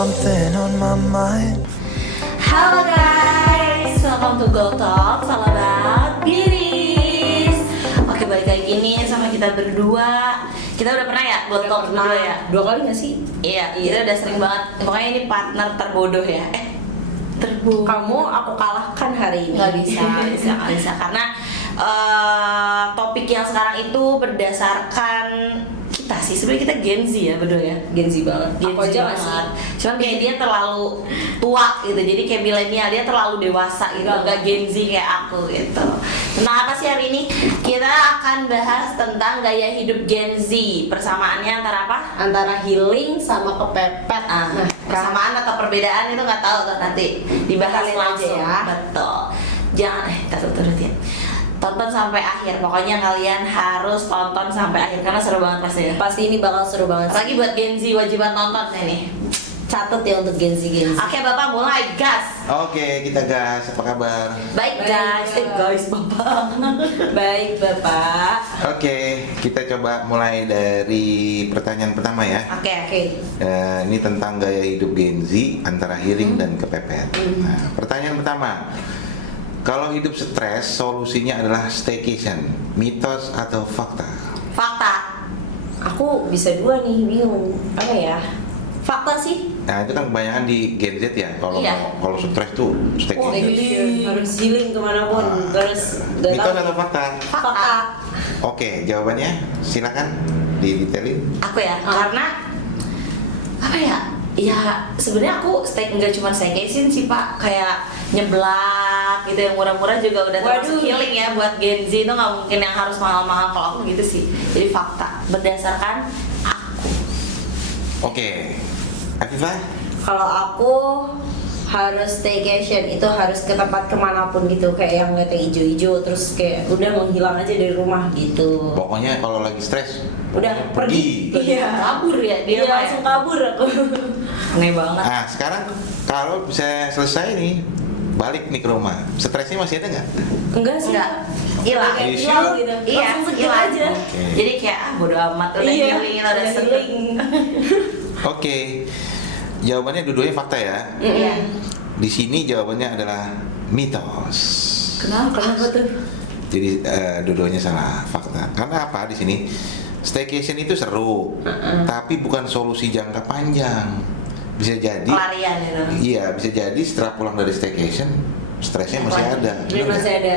something on my mind. Halo guys, welcome to Go Talk, all about Biris. Oke, balik lagi gini sama kita berdua. Kita udah pernah ya Go Talk berdua ya? 2 kali gak sih? Iya, kita udah sering banget. Pokoknya ini partner terbodoh ya. Terbodoh. Kamu aku kalahkan hari ini. Nggak bisa karena topik yang sekarang itu berdasarkan kita sih, sebenarnya kita Gen Z ya berdua ya. Gen Z banget. Gen Aku Z aja gak sih? banget. Cuman kayak dia terlalu tua gitu, jadi kayak milenial, dia terlalu dewasa gitu, Enggak. gak Gen Z kayak aku gitu. Tentang apa sih hari ini? Kita akan bahas tentang gaya hidup Gen Z. Persamaannya antara apa? Antara healing sama kepepet. Nah, persamaan atau perbedaan itu nggak tahu tuh, nanti dibahas Kalian aja langsung ya. Betul. Jangan turut ya. Tonton sampai akhir. Pokoknya kalian harus tonton sampai akhir karena seru banget pasti ya. Pasti ini bakal seru banget. Apalagi buat Gen Z wajiban nonton ini. Catet ya untuk Gen Z. Oke, Bapak mulai gas. Oke, kita gas. Apa kabar? Baik Baik, guys. Guys, Bapak. Baik Bapak. Oke, kita coba mulai dari pertanyaan pertama ya. Oke. Oke. Ini tentang gaya hidup Gen Z antara healing dan kepepet. Nah, pertanyaan pertama. Kalau hidup stres, solusinya adalah staycation. Mitos atau fakta? Fakta. Aku bisa 2 nih, bingung. Apa ya? Fakta sih. Nah, itu kan kebanyakan di Gen Z ya. Kalau Iya. kalau stres tuh staycation. Staycation. Harus healing kemanapun. Terus gak Mitos tahu. atau fakta? Fakta. Oke, jawabannya silakan didetailin. Aku ya, karena apa ya? Ya sebenarnya aku nggak cuma staycation sih Pak, kayak nyeblak gitu yang murah-murah juga udah termasuk Waduh. healing ya buat Gen Z. Itu nggak mungkin yang harus mahal-mahal, kalau aku gitu sih. Jadi fakta berdasarkan aku. Oke, Afifah? Kalau aku harus staycation, itu harus ke tempat kemanapun gitu, kayak yang lihat yang hijau-hijau, terus kayak udah menghilang aja dari rumah gitu. Pokoknya kalau lagi stres, Udah pergi. Iya. Kabur ya dia, Iya, Pak, ya? langsung kabur aku. Aneh banget. Nah, sekarang kalau bisa selesai nih, balik nih ke rumah. Stresnya masih ada nggak? Enggak sih. Enggak. Hilang. Kayak Are you hilang sure? gitu. Iya, Langsung seger hilang. aja. Oke. Jadi kayak bodo amat, udah healing, udah seneng. healing. Oke. Jawabannya dua-duanya fakta ya. Iya. Di sini jawabannya adalah mitos. Kenapa tuh? Jadi dua-duanya salah, fakta. Karena apa di sini? Staycation itu seru, tapi bukan solusi jangka panjang. Bisa jadi Pelarian gitu. Iya, bisa jadi setelah pulang dari staycation, stresnya masih ada. Jadi Bener masih nggak? ada.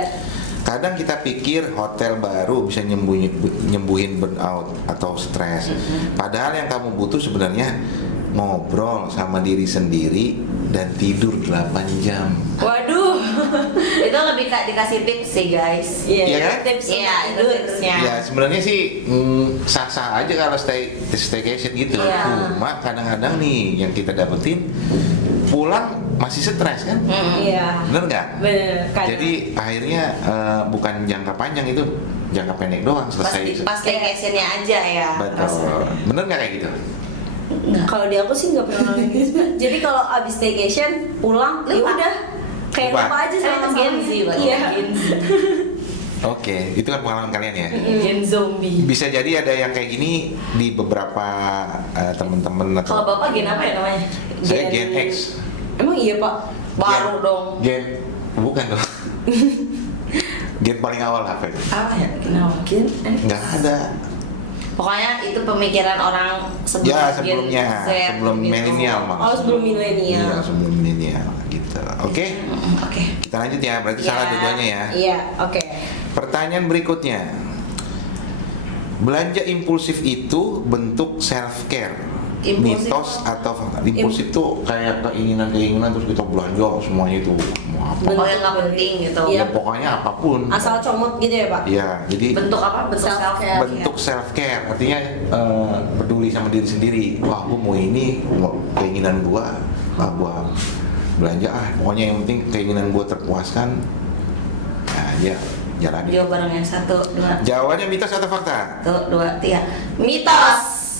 Kadang kita pikir hotel baru bisa nyembuhin burnout atau stres. Padahal yang kamu butuh sebenarnya ngobrol sama diri sendiri dan tidur 8 jam. Waduh. Itu lebih dikasih tips sih guys. Iya kan? Tips Iya, itu tidur. tipsnya. Ya sebenarnya sih sah-sah aja kalau staycation gitu. Iya. Cuma kadang-kadang nih yang kita dapetin pulang masih stres kan? Iya. Bener nggak? Bener. Kadang. Jadi akhirnya bukan jangka panjang itu, jangka pendek doang selesai. Pas staycation-nya aja ya. Betul. Bener nggak kayak gitu? Kalau di aku sih nggak pernah gitu. Jadi kalau abis staycation pulang, ya Lupa. udah kayak Lupa. lupa aja Saya sama itu Gen Z, Pak. Iya. Gen Z. Oke, itu kan pengalaman kalian ya. Gen zombie. Bisa jadi ada yang kayak gini di beberapa teman-teman atau Kalau Bapak gen apa ya namanya? saya Gen X. Emang iya Pak? Baru dong. Gen bukan dong. Gen paling awal apa itu? Apa ya? Kenapa? Gen? Nggak ada. Pokoknya itu pemikiran orang sebelum Ya Gen sebelumnya, Z sebelum gitu. milenial maksudnya. Oh, sebelum milenial. Iya, sebelum milenial gitu. Oke. Oke. Kita lanjut ya, berarti Iya. salah dua-duanya ya. Iya, oke. Pertanyaan berikutnya. Belanja impulsif itu bentuk self care. Impulsif Mitos atau fakta? Impulsif itu kayak keinginan-keinginan terus kita belanja semuanya itu mau apa? Pokoknya nggak penting gitu. Iya. Ya pokoknya apapun. Asal comot gitu ya Pak? Ya, jadi Bentuk apa? Bentuk Self-care. self bentuk self care artinya peduli sama diri sendiri. Wah, gua mau ini, keinginan gua, gua belanja pokoknya yang penting keinginan gua terpuaskan. Nah, ya jalan. Jawab bareng yang 1, 2. Jawabannya mitos atau fakta? 1, 2, 3. Mitos.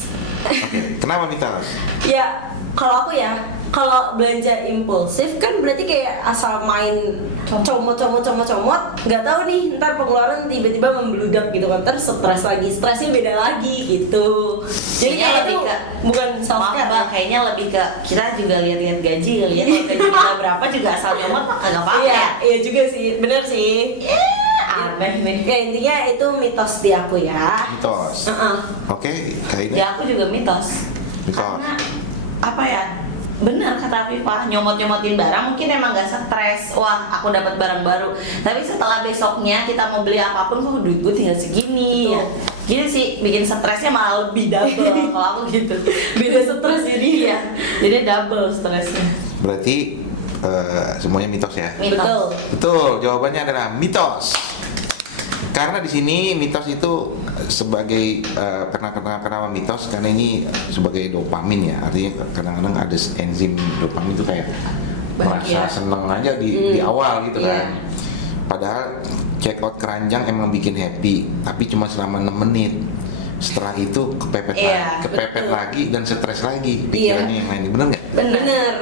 Oke, kenapa mitos? Ya, kalau aku ya kalau belanja impulsif kan berarti kayak asal main comot, nggak tahu nih ntar pengeluaran tiba-tiba membludak gitu kan, ntar stresnya beda lagi gitu. Jadi Kayaknya kayak lebih itu ke- bukan self Maaf care. Mbak, kayaknya lebih ke kita juga lihat-lihat gaji kali ya. Kalau gaji kita berapa juga asal nyomot mah kagak apa-apa. Iya, iya juga sih, bener sih. Aneh nih. Ya intinya itu mitos di aku ya. Mitos. Heeh. Oke, kayaknya Ya aku juga mitos. Mitos. Karena apa ya? Benar kata Afifah, nyomot-nyomotin barang mungkin emang gak stres. Wah, aku dapat barang baru. Tapi setelah besoknya kita mau beli apapun, kok duit gue tinggal segini ya. Gitu sih, bikin stresnya malah lebih double. Kalau aku gitu. Beda stres jadi ya. Jadi double stresnya. berarti semuanya mitos ya. Mitos. Betul. Betul, jawabannya adalah mitos. Karena di sini mitos itu sebagai kenapa mitos, karena ini sebagai dopamin ya, artinya kadang-kadang ada enzim dopamin itu kayak Bahagia. merasa seneng aja di awal gitu Iya. kan. Padahal check out keranjang emang bikin happy, tapi cuma selama 6 menit. Setelah itu kepepet Iya, kepepet betul. lagi dan stres lagi Iya. pikirannya yang lain, bener nggak? Bener.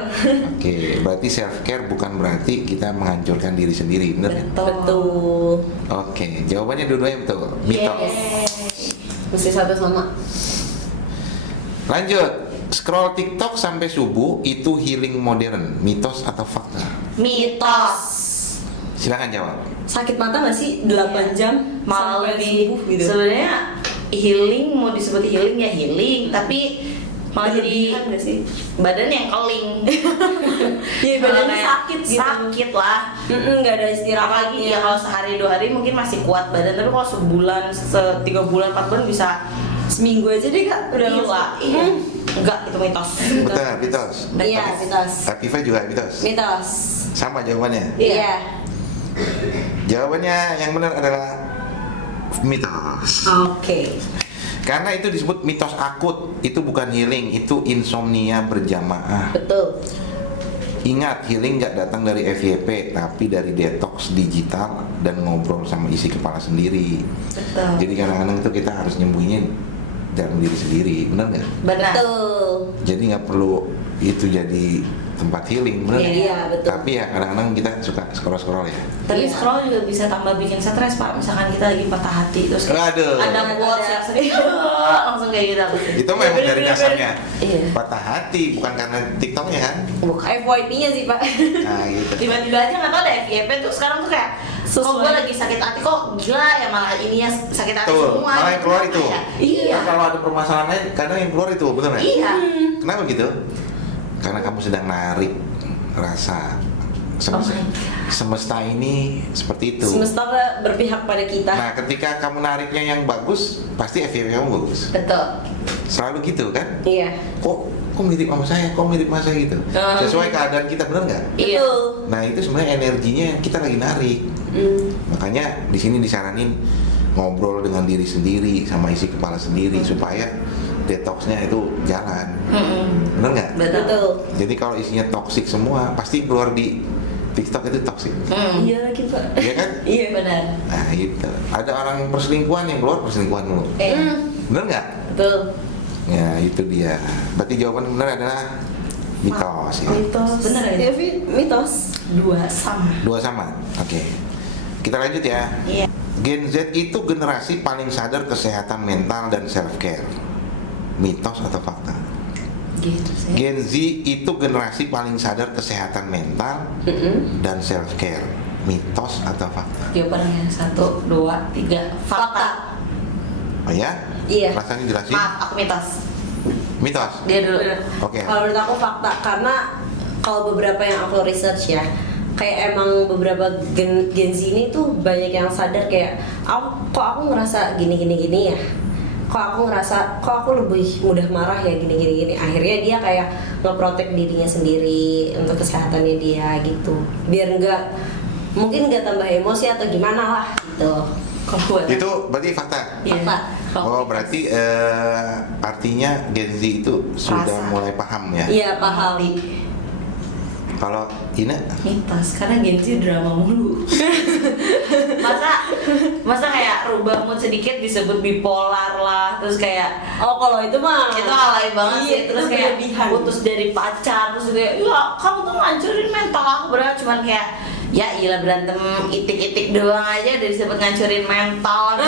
Oke, berarti self care bukan berarti kita menghancurkan diri sendiri, bener nggak? Betul. Oke, jawabannya dua-duanya betul. Mitos. Mesti satu sama. Lanjut, scroll TikTok sampai subuh itu healing modern, mitos atau fakta? Mitos. Silakan jawab. Sakit mata nggak sih 8 jam Malah sampai lebih subuh gitu? sebenarnya healing, mau disebut healing ya healing, tapi malah jadi Berlebihan nggak sih? badan yang keling. Iya, Malah badannya kayak sakit gitu. Sakit lah. Nggak ada Apalagi istirahatnya. ya kalau sehari 2 hari mungkin masih kuat badan, tapi kalau sebulan, 3 bulan, 4 bulan bisa Seminggu aja deh kak udah gila. langsung. Iya. Enggak, itu mitos. Betul, mitos. Iya, mitos. Afifa juga mitos. Mitos. Sama jawabannya. Iya. Jawabannya yang benar adalah mitos. Oke. Karena itu disebut mitos akut, itu bukan healing, itu insomnia berjamaah. Betul. Ingat, healing nggak datang dari FYP, tapi dari detox digital dan ngobrol sama isi kepala sendiri. Betul. Jadi kadang-kadang itu kita harus nyembunyiin dalam diri sendiri, benar nggak? Benar. Betul. Jadi nggak perlu itu jadi tempat healing, benar nggak? Iya, betul. Tapi ya kadang-kadang kita suka scroll ya. Tapi Iya. scroll juga bisa tambah bikin stres Pak. Misalkan kita lagi patah hati terus kayak Aduh. ada quotes yang sedih, langsung kayak gitu. Itu memang dari dasarnya Iya. patah hati, bukan karena TikToknya kan? Bukan. FYP-nya sih pak. Nah gitu. Tiba-tiba aja nggak tahu deh FYP tuh sekarang tuh kayak kok Sesuai. gue lagi sakit hati, kok gila ya malah ininya sakit hati Tuh, semua. malah yang keluar itu. Iya. Nah, kalau ada permasalahan lain, kadang yang keluar itu, bener nggak? Iya. Kenapa gitu? Karena kamu sedang narik rasa semesta, Oh my God. semesta ini seperti itu. Semesta berpihak pada kita. Nah, ketika kamu nariknya yang bagus, pasti FYP kamu bagus. Betul. Selalu gitu kan? Iya. Kok mirip sama saya, kok mirip sama saya gitu. Sesuai keadaan kita, bener nggak? Iya. Betul. Nah, itu sebenarnya energinya yang kita lagi narik. Makanya di sini disaranin ngobrol dengan diri sendiri sama isi kepala sendiri supaya detoxnya itu jalan. Bener nggak? Betul. Betul. Jadi kalau isinya toksik semua, pasti keluar di TikTok itu toksik. Iya lagi pak. Iya kan? Iya. Benar. Nah itu. Ada orang yang perselingkuhan yang keluar perselingkuhan dulu. Bener nggak? Betul. Ya itu dia. Berarti jawaban benar adalah mitos ya. Mitos. Benar ya? Iya, mitos. 2 sama. Dua sama. Oke. Kita lanjut ya. Iya. Gen Z itu generasi paling sadar kesehatan mental dan self care. Mitos atau fakta? Gitu sih. Gen Z itu generasi paling sadar kesehatan mental dan self care. Mitos atau fakta? Jawabannya 1, 2, 3. Fakta. Oh ya? Iya. Rasanya jelasin. Maaf, aku mitos. Mitos. Dia dulu. Oke. Kalau menurut aku fakta, karena kalau beberapa yang aku research ya, kayak emang beberapa Gen Z ini tuh banyak yang sadar kayak, kok aku ngerasa gini ya, kok aku lebih mudah marah ya gini. Akhirnya dia kayak ngeprotek dirinya sendiri untuk kesehatannya dia gitu, biar mungkin nggak tambah emosi atau gimana lah gitu. Kalau gue Itu berarti fakta. Iya. Fakta. Oh berarti artinya Gen Z itu sudah Rasa. mulai paham ya. Iya paham. Kalau Ina mitos, karena Gen Z drama mulu. Masa Masa kayak rubah mood sedikit disebut bipolar lah, terus kayak Oh kalau itu mah itu alay banget iya, sih. Terus itu kayak berlebihan. putus dari pacar, terus kayak ya kamu tuh ngancurin mental aku, berat cuman kayak ya iya berantem itik-itik doang aja udah disebut ngancurin mental,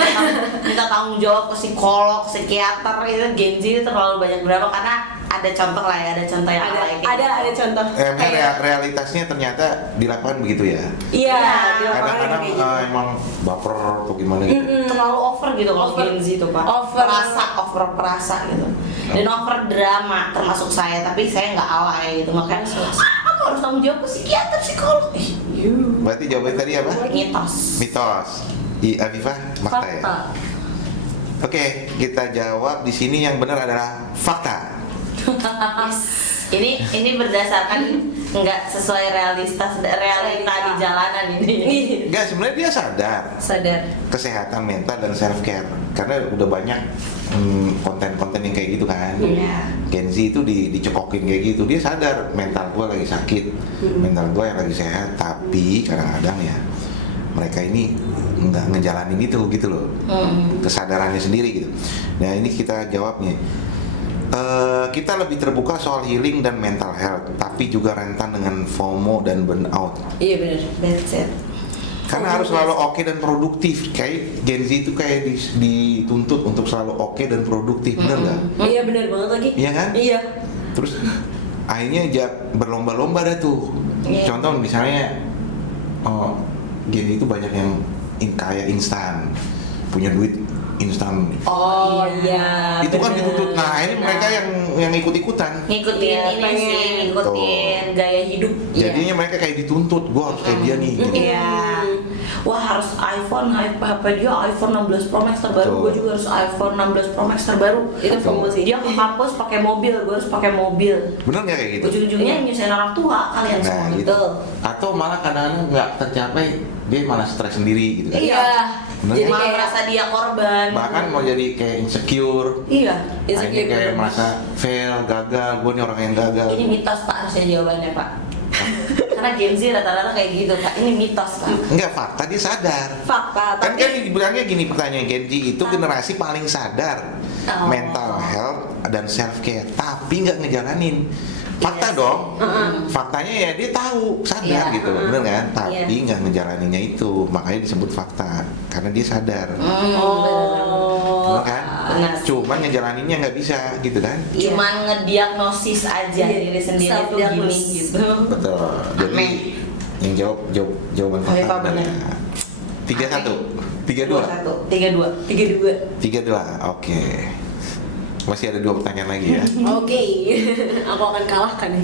minta tanggung jawab ke psikolog, psikiater. Itu Gen Z itu terlalu banyak berapa, karena ada contoh lah ya, ada contoh yang alay kayak ada gitu. contoh Realitasnya ternyata di lapangan begitu ya. iya di lapangan Kadang-kadang kayak gitu. emang baper atau gimana gitu. Terlalu over gitu kalau Over. Gen Z itu Pak. Over. Over perasa gitu. Dan over drama termasuk saya, tapi saya nggak alay gitu. Makanya aku harus tanggung jawab ke psikiater, psikolog. Berarti jawabannya tadi apa? Mitos. Mitos. Afifah, fakta ya. Fakta. Oke, kita jawab di sini yang benar adalah fakta. Ini berdasarkan nggak sesuai realita di jalanan ini. Enggak, sebenarnya dia sadar Sadar. kesehatan mental dan self care karena udah banyak konten-konten yang kayak gitu kan. Iya. Gen Z itu dicekokin kayak gitu, dia sadar mental gue lagi sakit, mental gue yang lagi sehat, tapi kadang-kadang ya mereka ini nggak ngejalanin itu gitu loh, kesadarannya sendiri gitu. Nah ini kita jawabnya. Kita lebih terbuka soal healing dan mental health, tapi juga rentan dengan FOMO dan burnout. Iya benar. That's it. Karena harus selalu oke dan produktif. Kayak Gen Z itu kayak dituntut untuk selalu oke dan produktif, bener nggak? Iya benar banget lagi. Iya kan? Iya. Terus akhirnya berlomba-lomba dah tuh. Iya. Contoh misalnya, Gen Z itu banyak yang kaya instan, punya duit instan. Oh iya. Itu kan benar. dituntut. Nah ini mereka yang ikut-ikutan. Ngikutin Iya, ini pengen. sih, ngikutin gaya hidup. Jadinya mereka kayak dituntut, gue harus kayak dia nih. Gitu. Iya. Wah harus iPhone, HP dia iPhone 16 Pro Max terbaru, Betul. gue juga harus iPhone 16 Pro Max terbaru. Itu Betul. FOMO sih. Dia ke kampus pakai mobil, gue harus pakai mobil. Bener nggak kayak gitu? Ujung-ujungnya nyusahin orang tua kalian Nah semua. gitu. Betul. Atau malah kadang-kadang nggak tercapai, dia malah stres sendiri gitu kan. Iya. Bener Jadi kan? Malah kayak merasa dia korban. Bahkan mau jadi kayak insecure. Iya. Akhirnya kayak merasa fail, gagal, gue nih orang yang gagal. Ini mitos Pak harusnya jawabannya Pak. Karena Gen Z rata-rata kayak gitu Pak. Ini mitos Pak. Enggak, fakta dia sadar. fakta. Kan Tapi dibilangnya gini pertanyaan, Gen Z itu generasi paling sadar Oh. mental health dan self care, tapi nggak ngejalanin. Fakta Iya dong. Faktanya ya dia tahu, sadar Iya. gitu, bener kan? Tapi Iya. nggak ngejalaninnya itu, makanya disebut fakta karena dia sadar. oh. Bener kan? Benar. Cuman ngejalaninnya nggak bisa gitu kan? Cuman ngediagnosis aja Iya. diri sendiri tuh gini Self-diagnosis. gitu. Betul. Jadi Amin. yang jawaban Ayo, fakta Pak, bener. 3-1, 3-2, 32. 32. 3-2. Oke. Masih ada 2 pertanyaan lagi ya. Oke. Aku akan kalahkan.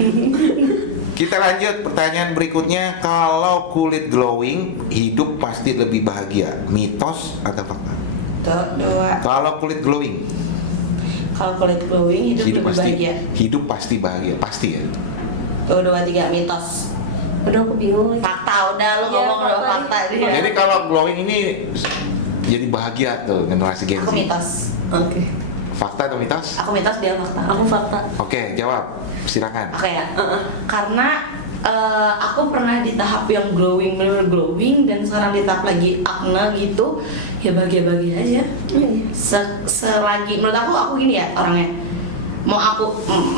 Kita lanjut pertanyaan berikutnya. Kalau kulit glowing, hidup pasti lebih bahagia. Mitos atau fakta? Tuh, 2. Kalau kulit glowing, Kalau kulit glowing hidup lebih pasti bahagia. hidup pasti bahagia, pasti ya. Tuh 2, 3 mitos. Udah aku bingung lagi. Fakta udah lu Iya, ngomong udah fakta. fakta dia. Jadi kalau glowing ini jadi bahagia tuh generasi Gen Z. Aku mitos. Oke. Fakta atau mitos? Aku mitos dia fakta. Aku fakta. Oke, jawab. Silakan. Oke ya. Karena aku pernah di tahap yang glowing, bener glowing, dan sekarang di tahap lagi acne gitu, ya bahagia-bahagia aja. Selagi menurut aku gini ya orangnya.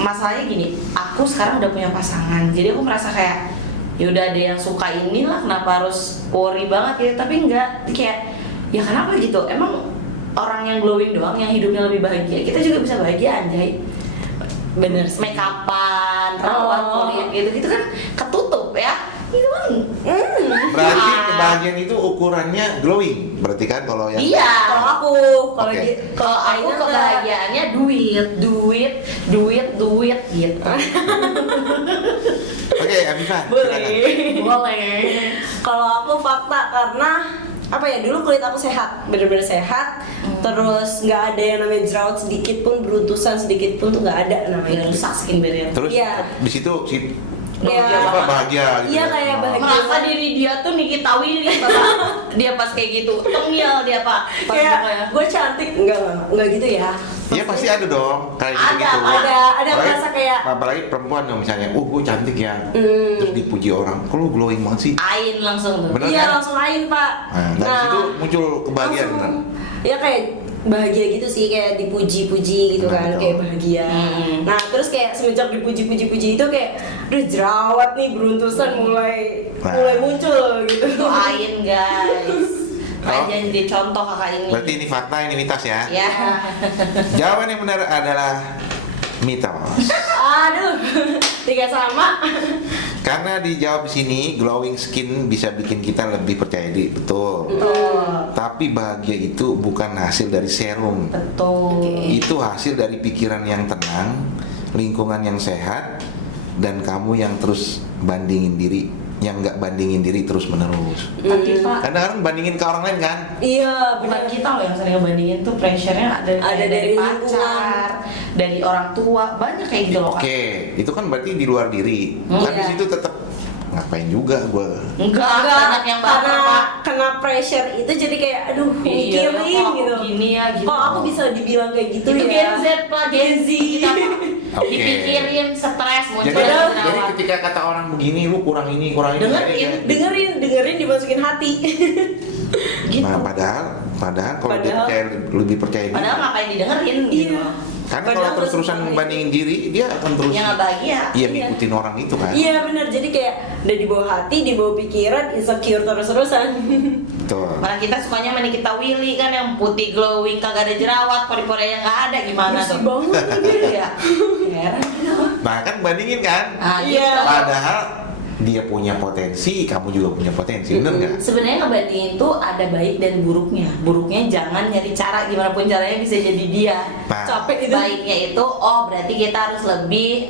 Masalahnya gini, aku sekarang udah punya pasangan, jadi aku merasa kayak ya udah ada yang suka inilah, kenapa harus worry banget gitu. Tapi enggak, kayak ya kenapa gitu, emang orang yang glowing doang yang hidupnya lebih bahagia, kita juga bisa bahagia anjay. Bener sih. Make upan, rawat kulit gitu kan ketutup ya. Itu kan Berarti kebahagiaan itu ukurannya glowing. Berarti kan kalau yang iya. Kalau aku, kalau Oke. dia, Kalau aku Aina enggak. kebahagiaannya duit gitu. Oke, Afifah. silakan. Boleh. Kalau aku fakta karena apa ya, dulu kulit aku sehat, bener-bener sehat. Terus nggak ada yang namanya jerawat sedikit pun, beruntusan sedikit pun tuh nggak ada namanya. Rusak skin barrier. Terus Iya. di situ Apa bahagia gitu. Iya kayak bahagia. Merasa diri dia tuh Nikita Willy, Bapak. Dia pas kayak gitu, tengil dia, Pak. Pas Kayak pokoknya. gue cantik, enggak gitu ya. Iya pasti ada dong kayak gitu. Ada merasa kayak apalagi perempuan dong misalnya, gue cantik ya, terus dipuji orang, kok lu glowing banget sih? Ain langsung tuh. Bener iya kan? langsung lain Pak. Nah, dari situ muncul kebahagiaan bener. langsung, ya kayak bahagia gitu sih, kayak dipuji-puji gitu Nah, kan, itu. kayak bahagia. Nah terus kayak semenjak dipuji-puji itu kayak, aduh jerawat nih beruntusan mulai muncul gitu. Itu Ain, guys. Oh. Jangan jadi contoh kakak ini. Berarti ini fakta, ini mitos ya? Ya. Jawaban yang benar adalah mitos. Aduh, tiga sama. Karena dijawab di sini, glowing skin bisa bikin kita lebih percaya diri, betul. Tapi bahagia itu bukan hasil dari serum. Betul. Itu hasil dari pikiran yang tenang, lingkungan yang sehat, dan kamu yang terus bandingin diri, yang nggak bandingin diri terus menerus. Tapi Pak, Kadang-kadang bandingin ke orang lain kan? Iya, bukan benar. kita loh yang sering ngebandingin tuh, pressure-nya ada Ada dari dari pacar, dari orang tua, banyak kayak gitu loh Kak. Oke, itu kan berarti di luar diri. Tapi Iya. situ tetap ngapain juga gue? Enggak, banyak yang baper karena Pak. kena pressure itu jadi kayak aduh Iya, mikirin kok aku gitu. gini ya, gitu. Kok aku bisa dibilang kayak gitu Itu ya? Gen Z Pak, Gen Z. Kita Oke. dipikirin, stres, muncul Jadi, dari jadi jerawat. ketika kata orang begini, lu kurang ini, kurang ini. dengerin dimasukin hati. Gitu. Nah, padahal kalau dia Padahal- lebih percaya diri. Padahal ngapain didengerin gitu. Iya. Karena Padahal kalau terus-terusan terus- membandingin diri, dia akan terus Yang nggak bahagia. Iya, ngikutin orang itu kan. Iya benar, jadi kayak udah dibawa hati, dibawa pikiran, insecure terus-terusan. Betul. Malah kita sukanya sama Nikita Willy kan, yang putih glowing, kagak ada jerawat, pori-porinya nggak ada, gimana Bersih tuh? banget Iya. Heran. Nah, kan bandingin kan? Ah, Iya. gitu. Padahal dia punya potensi, kamu juga punya potensi, bener nggak? Sebenarnya ngebandingin tuh ada baik dan buruknya. Buruknya jangan nyari cara gimana pun caranya bisa jadi dia. Nah, Capek gitu. Baiknya itu, oh berarti kita harus lebih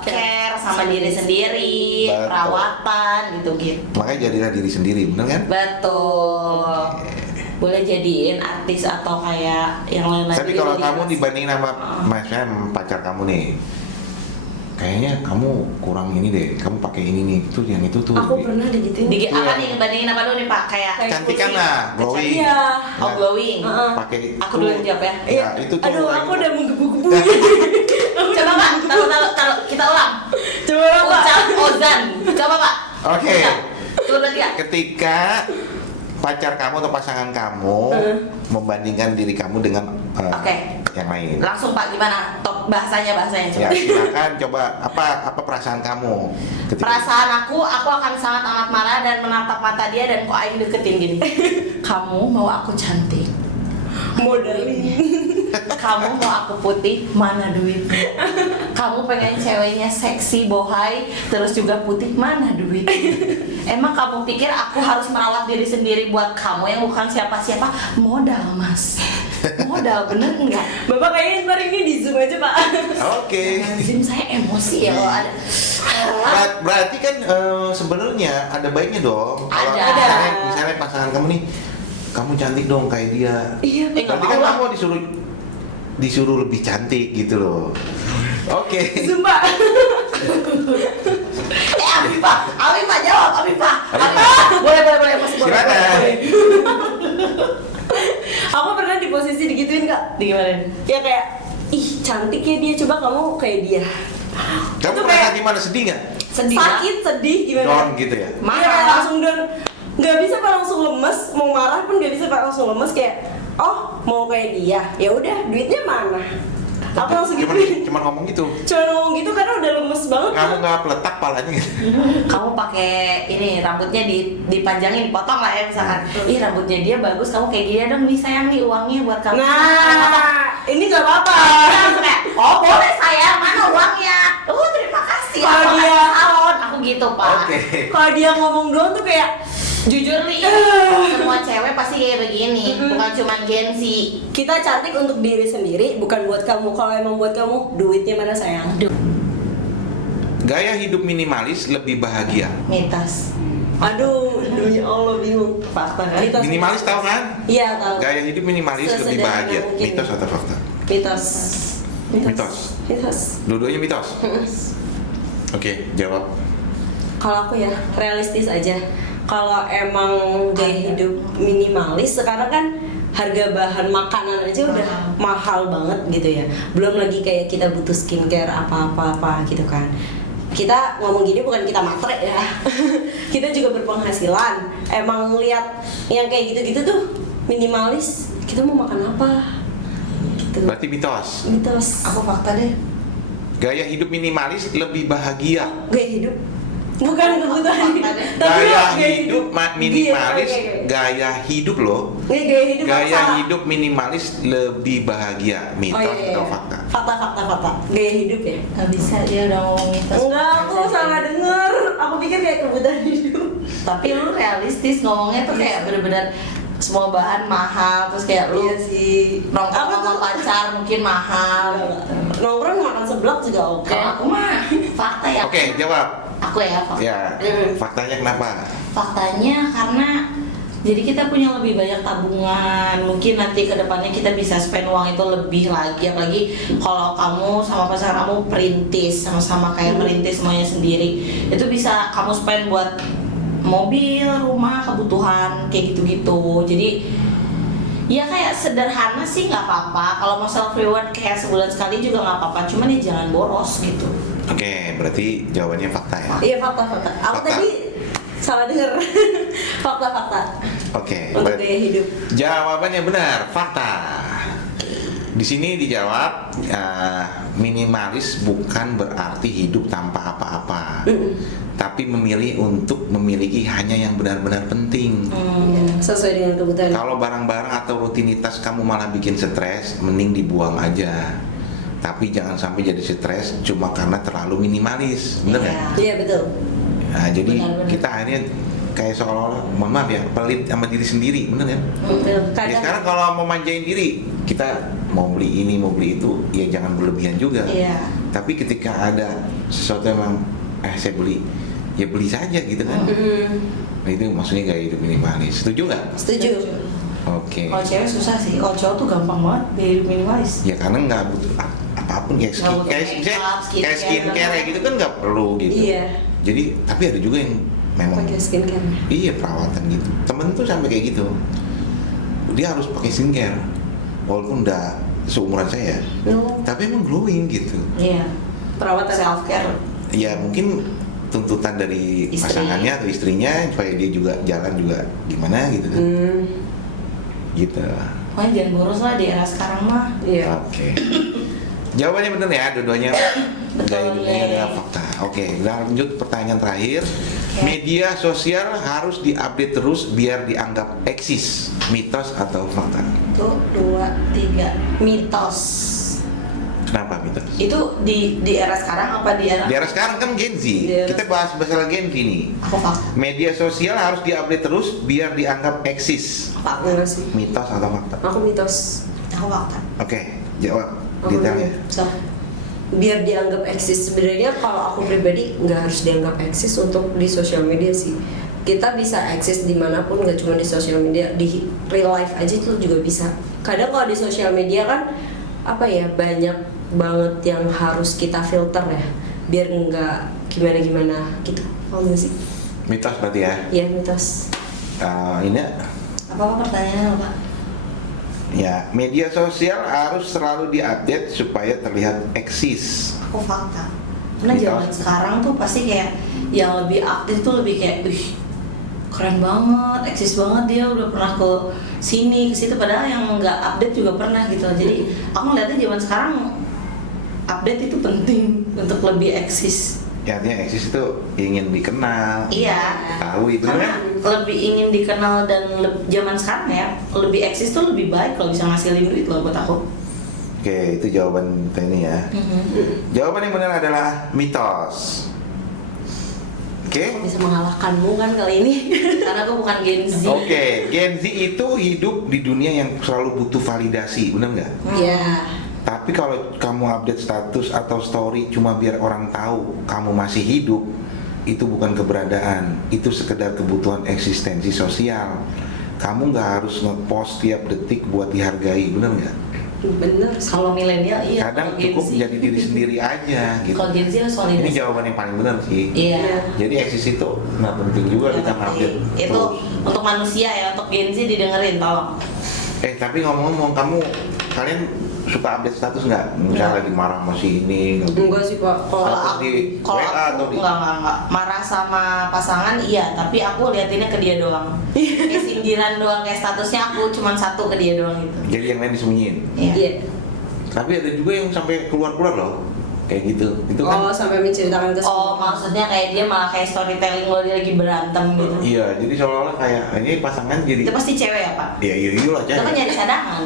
care sama diri sendiri, Betul. perawatan gitu-gitu. makanya jadilah diri sendiri, bener kan? Betul. Boleh jadiin artis atau kayak yang lain-lain. Tapi juga kalau jadi kamu artis. dibandingin sama misalnya sama pacar kamu nih, kayaknya kamu kurang ini deh, kamu pakai ini nih, itu yang itu tuh. Aku pernah digituin. Apa nih ngebandingin apa dulu nih Pak? Kayak Cantikan kursi. lah, glowing. Iya. Oh glowing. Heeh. Pakai Aku itu. dulu yang jawab ya. Ya, itu tuh. Aduh, aku udah menggebu-gebu. Coba Pak, taruh kita ulang. Coba Pak. Ucap Ozan. Coba Pak. Oke. Coba berarti ya. Ketika pacar kamu atau pasangan kamu membandingkan diri kamu dengan Oke. yang lain. Langsung Pak, gimana? Top bahasanya coba. Ya, silakan coba apa perasaan kamu ketika Perasaan aku akan sangat amat marah dan menatap mata dia dan kok Aing deketin gini. Kamu mau aku cantik? Modeling. Kamu mau aku putih? Mana duitnya? Kamu pengen ceweknya seksi, bohai, terus juga putih? Mana duitnya? Emang kamu pikir aku harus merawat diri sendiri buat kamu yang bukan siapa-siapa? Modal Mas. Modal, bener nggak? Bapak kayaknya ntar ini di zoom aja Pak. Oke. Lazim saya emosi ya kalau ada. Berarti kan sebenarnya ada baiknya dong. Kalau Ada. misalnya pasangan kamu nih, kamu cantik dong kayak dia. Iya. nggak Berarti kan mau lah. kamu disuruh lebih cantik gitu loh. Oke. Zoom Pak. Afifah jawab, Afifah. Boleh, masih boleh. Silakan. Aku pernah di posisi digituin Kak. Di gimana? Ya kayak, ih cantik ya dia, coba kamu kayak dia. Kamu Itu merasa kayak gimana, sedih nggak? Sedih sakit, sedih gimana? Down gitu ya. Iya, Marah. kayak langsung down. Nggak bisa Pak, langsung lemes. Mau marah pun nggak bisa Pak, langsung lemes kayak, oh mau kayak dia. Ya udah, duitnya mana? Aku langsung gitu. Cuman ngomong gitu. Cuma ngomong gitu karena udah lemes banget. Kamu nggak peletak palanya gitu. Kamu pakai ini rambutnya dipanjangin, dipotong lah ya misalkan. Ih rambutnya dia bagus, kamu kayak gini dong nih sayang nih uangnya buat kamu. Nah, ini nggak apa-apa. Kayak, oh boleh sayang, mana uangnya? Oh terima kasih. Kalau aku dia- kasih salon. Aku gitu Pak. Oke. Kalau dia ngomong doang tuh kayak, Jujur nih, semua cewek pasti kayak begini, bukan cuma Gen Z. kita cantik untuk diri sendiri, bukan buat kamu. Kalau emang buat kamu, duitnya mana sayang? Gaya hidup minimalis lebih bahagia. Mitos. Aduh, demi Allah bingung. Fakta kan? Mitos. Minimalis tahu kan? Iya tahu. Gaya hidup minimalis lebih Sesederhana bahagia. mungkin. Mitos atau fakta? Mitos. Mitos. Mitos. Dua-duanya mitos. Oke, jawab. Kalau aku ya realistis aja. Kalau emang gaya hidup minimalis, sekarang kan harga bahan makanan aja udah mahal banget gitu ya. Belum lagi kayak kita butuh skincare apa-apa gitu kan. Kita ngomong gini bukan kita matre ya. Kita juga berpenghasilan. Emang lihat yang kayak gitu-gitu tuh minimalis. Kita mau makan apa? Gitu. Berarti mitos. Mitos. Aku fakta deh. Gaya hidup minimalis lebih bahagia. Gaya hidup bukan kebutuhan. Gaya hidup minimalis, Oke. gaya hidup loh. Gaya hidup Gaya salah. hidup minimalis lebih bahagia. Mitos atau fakta? Fakta. Gaya hidup ya? Gak bisa dia udah ngomong mitos. Enggak, aku salah denger. Aku pikir kayak kebutuhan hidup. Tapi lu realistis ngomongnya tuh kayak bener-bener semua bahan mahal, terus kayak lu Iya sih. nongkrong Aku sama tuh- pacar mungkin mahal. Nongkrong makan seblak juga oke. Kalau aku mah fakta ya. Oke, jawab. Aku ya fakta. Ya, faktanya kenapa? Faktanya karena jadi kita punya lebih banyak tabungan, mungkin nanti ke depannya kita bisa spend uang itu lebih lagi, apalagi kalau kamu sama pasangan kamu perintis, sama-sama kayak merintis semuanya sendiri, itu bisa kamu spend buat mobil, rumah, kebutuhan kayak gitu-gitu. Jadi ya kayak sederhana sih nggak apa-apa, kalau mau self reward kayak sebulan sekali juga nggak apa-apa, cuman ya jangan boros gitu. Oke, berarti jawabannya fakta ya. Iya fakta. Aku Fakta. tadi salah denger. Fakta. Oke, Untuk berarti gaya hidup. jawabannya benar, fakta. Di sini dijawab minimalis bukan berarti hidup tanpa apa-apa, tapi memilih untuk memiliki hanya yang benar-benar penting. Iya, sesuai dengan kebutuhan. Kalau barang-barang atau rutinitas kamu malah bikin stres, mending dibuang aja. Tapi jangan sampai jadi stres cuma karena terlalu minimalis, bener nggak? Iya. Iya betul. Nah, jadi Benar-benar. kita akhirnya kayak seolah-olah, mohon maaf ya, pelit sama diri sendiri, bener kan? Betul. Ya, sekarang kalau mau manjain diri, kita mau beli ini, mau beli itu, ya jangan berlebihan juga. Iya. Tapi ketika ada sesuatu yang saya beli, ya beli saja gitu kan. Nah, itu maksudnya gaya hidup minimalis. Setuju nggak? Setuju. Oke. Kalau cewek susah sih, kalau cowok tuh gampang banget gaya hidup minimalis. Ya karena nggak butuh apapun kayak Nggak butuh kayak makeup, skincare skincare, kayak gitu kan nggak perlu gitu. Iya. Jadi tapi ada juga yang memang Pakai skincare. iya perawatan gitu. Temen tuh sampai kayak gitu. Dia harus pakai skincare walaupun udah seumuran saya, tapi emang glowing gitu. Iya. Perawatan. Self care. Ya mungkin tuntutan dari Istri. pasangannya atau istrinya supaya dia juga jalan juga gimana gitu kan. Gitu. Pokoknya jangan boros lah di era sekarang mah. Iya. Oke. Jawabannya bener ya, dua-duanya Betul, gaya hidupnya iya. adalah fakta. Oke, lanjut pertanyaan terakhir. Oke. Media sosial harus diupdate terus biar dianggap eksis, mitos atau fakta? 1, 2, 3. Mitos. Kenapa mitos? Itu di era sekarang apa di era? Di era sekarang kan Gen Z. Di era Kita bahas masalah Gen Z nih. Aku fakta. Media sosial harus diupdate terus biar dianggap eksis, Fakta. Enggak sih. mitos atau fakta? Aku mitos. Aku fakta. Oke, jawab Aku detailnya. So, biar dianggap eksis. Sebenarnya kalau aku pribadi nggak harus dianggap eksis untuk di sosial media sih. Kita bisa eksis dimanapun, nggak cuma di sosial media, di real life aja itu juga bisa. Kadang kalau di sosial media kan apa ya, banyak banget yang harus kita filter ya, biar nggak gimana gitu. Paham nggak sih? Mitos berarti ya. Iya mitos. Ini Apa pertanyaannya Pak? ya, media sosial harus selalu diupdate supaya terlihat eksis. Aku fakta. Karena Mitos. zaman sekarang tuh pasti kayak yang lebih aktif tuh lebih kayak, keren banget, eksis banget dia udah pernah ke sini ke situ, padahal yang nggak update juga pernah gitu. Jadi aku ngeliatnya zaman sekarang update itu penting untuk lebih eksis. Ya, artinya eksis itu ingin dikenal, Iya. tahu itu Karena kan? lebih ingin dikenal dan zaman sekarang ya lebih eksis tuh lebih baik kalau bisa ngasilin duit loh buat aku. Oke, itu jawaban ini ya. Jawaban yang benar adalah mitos. Oke. Bisa mengalahkanmu kan kali ini. Karena aku bukan Gen Z. Oke, Gen Z itu hidup di dunia yang selalu butuh validasi, benar nggak? Iya. Tapi kalau kamu update status atau story cuma biar orang tahu kamu masih hidup, itu bukan keberadaan, itu sekedar kebutuhan eksistensi sosial. Kamu nggak harus ngepost tiap detik buat dihargai, bener nggak? Bener sih. Kalau milenial iya. Kadang kalau Gen cukup Z. jadi diri sendiri aja gitu. Kalau Gen Z harus Ini solidaritas. jawaban yang paling benar sih. Iya. Jadi eksis itu nggak penting juga Yang kita penting. update. Itu untuk manusia ya, untuk Gen Z didengerin tolong. Tapi ngomong-ngomong, kalian suka update status nggak? Misalnya lagi marah masih ini. Enggak sih Pak. Kalau Status aku, di kalau WA atau aku di- enggak marah sama pasangan iya, tapi aku liatinnya ke dia doang. Kayak sindiran doang, kayak statusnya aku cuma satu ke dia doang gitu. Jadi yang lain disembunyiin. Iya. Iya. Tapi ada juga yang sampai keluar-keluar loh, kayak gitu. Itu Oh, kan. sampai menceritakan ke Oh, semua. maksudnya kayak dia malah kayak storytelling kalau dia lagi berantem gitu. Iya, jadi seolah-olah kayak ini pasangan jadi. Itu pasti cewek ya, Pak? Iya iya iya lah Itu kan cewek. nyari cadangan.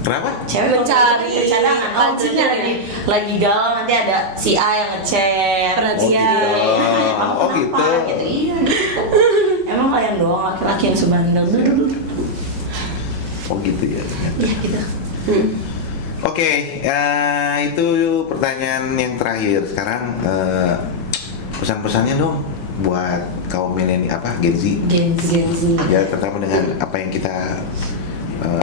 Kenapa? Cewek kalau Mencari nyari cadangan. Oh, pancingan berarti ya? lagi galau nanti ada si A yang ngechat. Perhatian. Kamu Oh, kenapa? gitu. Gitu. Iya gitu. Emang kalian doang laki-laki yang sebandel. Oh gitu ya. Iya gitu. Oke, itu pertanyaan yang terakhir. Sekarang pesan-pesannya dong buat kaum milenial Gen Z. Gen Z. Ya, terutama dengan apa yang kita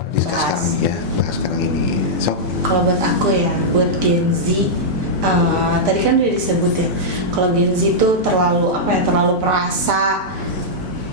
discuss Bahas. sekarang ini ya, bahas sekarang ini. So, Kalau buat aku ya, buat Gen Z, tadi kan udah disebut ya, kalau Gen Z itu terlalu perasa,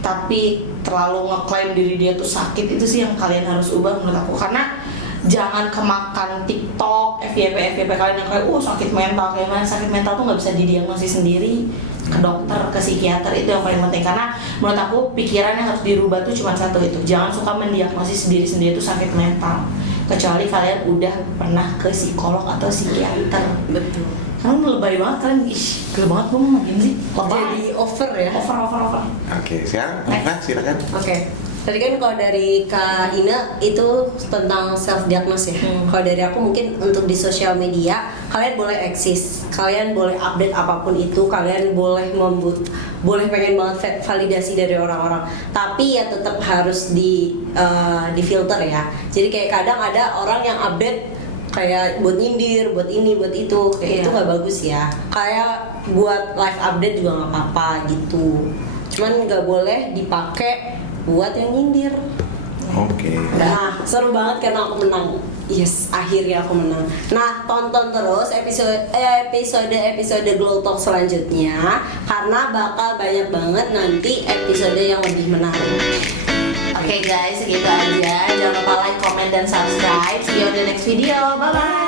tapi terlalu ngeklaim diri dia tuh sakit. Itu sih yang kalian harus ubah menurut aku. Karena jangan kemakan TikTok, FYP kalian yang kayak sakit mental, kayak mana sakit mental tuh nggak bisa didiagnosis sendiri ke dokter, ke psikiater. Itu yang paling penting. Karena menurut aku pikiran yang harus dirubah tuh cuma satu, itu jangan suka mendiagnosis diri sendiri itu sakit mental, kecuali kalian udah pernah ke psikolog atau psikiater. Betul. Karena lebay banget kalian, gila banget gue mau sih lebay, Jadi over ya. over. oke, sekarang Nah, silakan. Oke. Tadi kan kalau dari Kak Ina itu tentang self diagnose ya. Kalau dari aku mungkin untuk di sosial media kalian boleh eksis, kalian boleh update apapun itu, kalian boleh boleh pengen banget validasi dari orang-orang. Tapi ya tetap harus di filter ya. Jadi kayak kadang ada orang yang update kayak buat nyindir, buat ini, buat itu, kayak Iya. itu nggak bagus ya. Kayak buat live update juga nggak apa-apa gitu. Cuman nggak boleh dipakai buat yang nyindir. Oke. Nah, seru banget karena aku menang. Yes, akhirnya aku menang. Nah, tonton terus episode Glow Talk selanjutnya karena bakal banyak banget nanti episode yang lebih menarik. Oke guys, segitu aja. Jangan lupa like, comment, dan subscribe. See you on the next video. Bye bye.